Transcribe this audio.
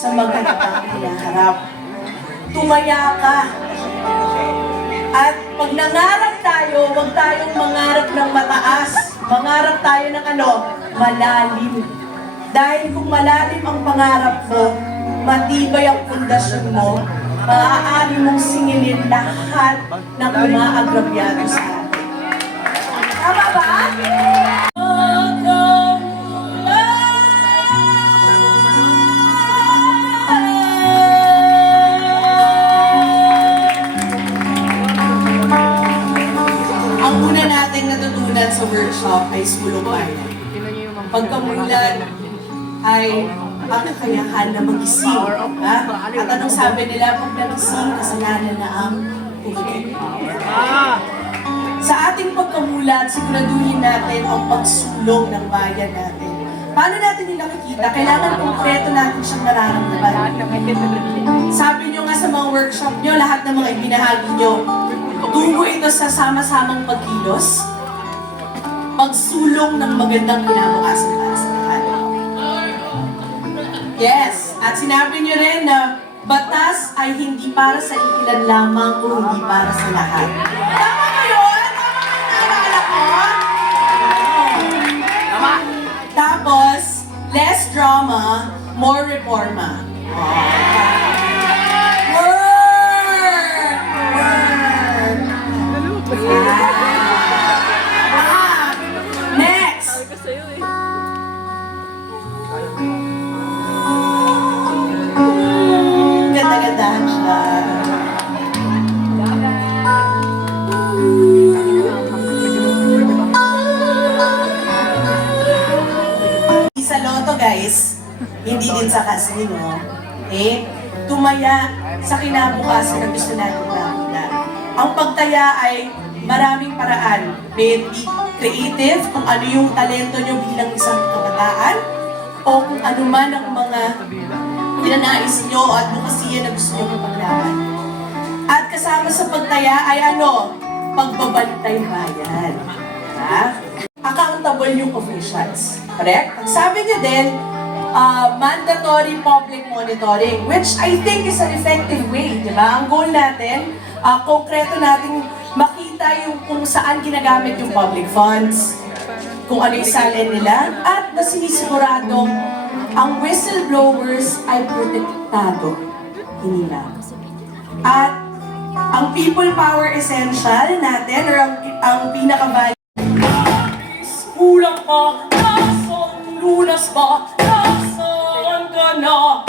sa magandang hinaharap. Tumaya ka. At pag nangarap tayo, huwag tayong mangarap ng mataas. Mangarap tayo ng malalim. Dahil kung malalim ang pangarap mo, matibay ang pundasyon mo, maaari mong singilin lahat ng umaagrabyado sa atin. Tama ba? Ang una nating natutunan sa workshop ay sulong bayan. Pagkamulan ay ang kakayahan na mag-ising. At anong sabi nila, pag nag-ising, kasalanan na ang ulit. Sa ating pagkamulat, siguraduhin natin ang pagsulong ng bayan natin. Paano natin yung nakikita? Kailangan konkreto natin siyang nararamdaman. Sabi nyo nga sa mga workshop nyo, lahat ng mga ibinahagi nyo, tungo ito sa sama-samang pagkilos, pagsulong ng magandang kinabukasan para sa lahat. Yes, at sinabi nyo rin na batas ay hindi para sa ilan lamang o hindi para sa lahat. Tama ba yun? Tama ba yung naalala ko? Tama. Tapos, less drama, more reforma. Next! Ganda-gandahan siya. Sa loto guys, hindi din sa casino. Okay? Tumaya sa kinabukasan na gusto natin makita. Ang pagtaya ay maraming paraan. Be creative, kung ano yung talento nyo bilang isang kabataan, o kung ano man ang mga pinanais nyo at bukasiya na gusto nyo paglaban. At kasama sa pagtaya ay pagbabantay bayan. Accountable yung officials. Correct? Sabi nyo din, mandatory public monitoring, which I think is an effective way, di ba? Ang goal natin, konkreto natin makita yung kung saan ginagamit yung public funds, kung ano yung salin nila, at sinisiguradong ang whistleblowers ay protektado, hindi lang. At ang people power essential natin, or ang pinaka-value, kulang pa, nasaan lunas ba, nasaan ka na?